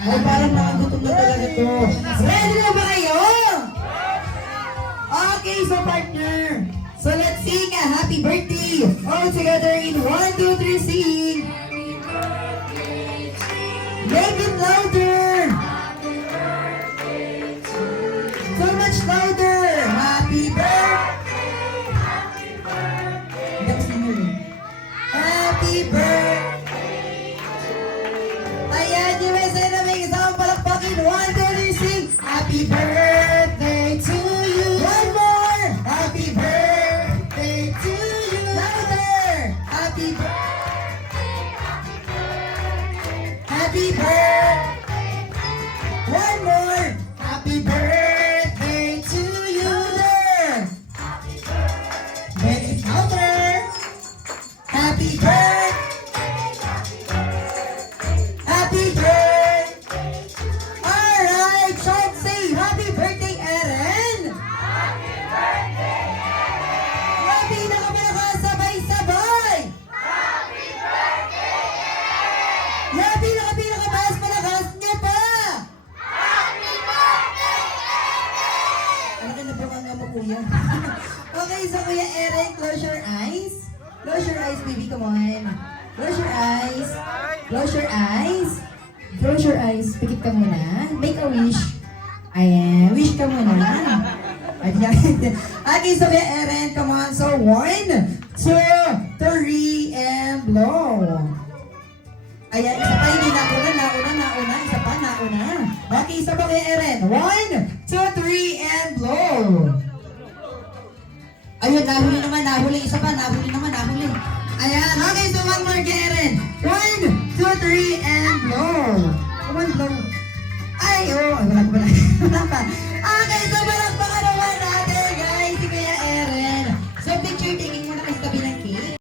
Ay, parang nakagutom na talaga to. Ready na ba kayo? Okay, so partner. So let's sing a happy birthday. All together in 1, 2, 3, sing. Make it louder. So much louder. Happy birthday. Hindi ako singer eh. Happy birthday. Ayan, yung mesa na may isang palakpakin. 1, 2, 3, sing. Happy birthday to you. One more. Happy birthday to you. Louder. Happy birthday. Happy birthday. One more. Happy birthday to you. Louder. Make it louder. Happy birthday. Happy birthday. Alright, shout say happy birthday, Eren. Happy birthday, Eren. Happy na kami nakasabay-sabay. Happy birthday, Eren. Happy na kami nakabas malakas niyo pa. Happy birthday, Eren. Ano ka na ba nga mo, kuya? Okay, so Kuya Eren, close your eyes. Close your eyes, baby, come on. Close your eyes. Close your eyes. Close your eyes. Pikit ka muna. Make a wish. Ayan. Wish ka muna. Ayan. Okay, so Kuya Eren, come on. So, 1, 2, 3, and blow. Ayan, isa pa. Hindi nauna. Isa pa, nauna. Okay, isa pa Kuya Eren. 1, 2, 3, and blow. Ayun, nahuli. Isa pa, nahuli. Ayan, okay, so one more, Karen. 1, 2, 3, and blow. Come on, blow. Ay, oh, wala pa.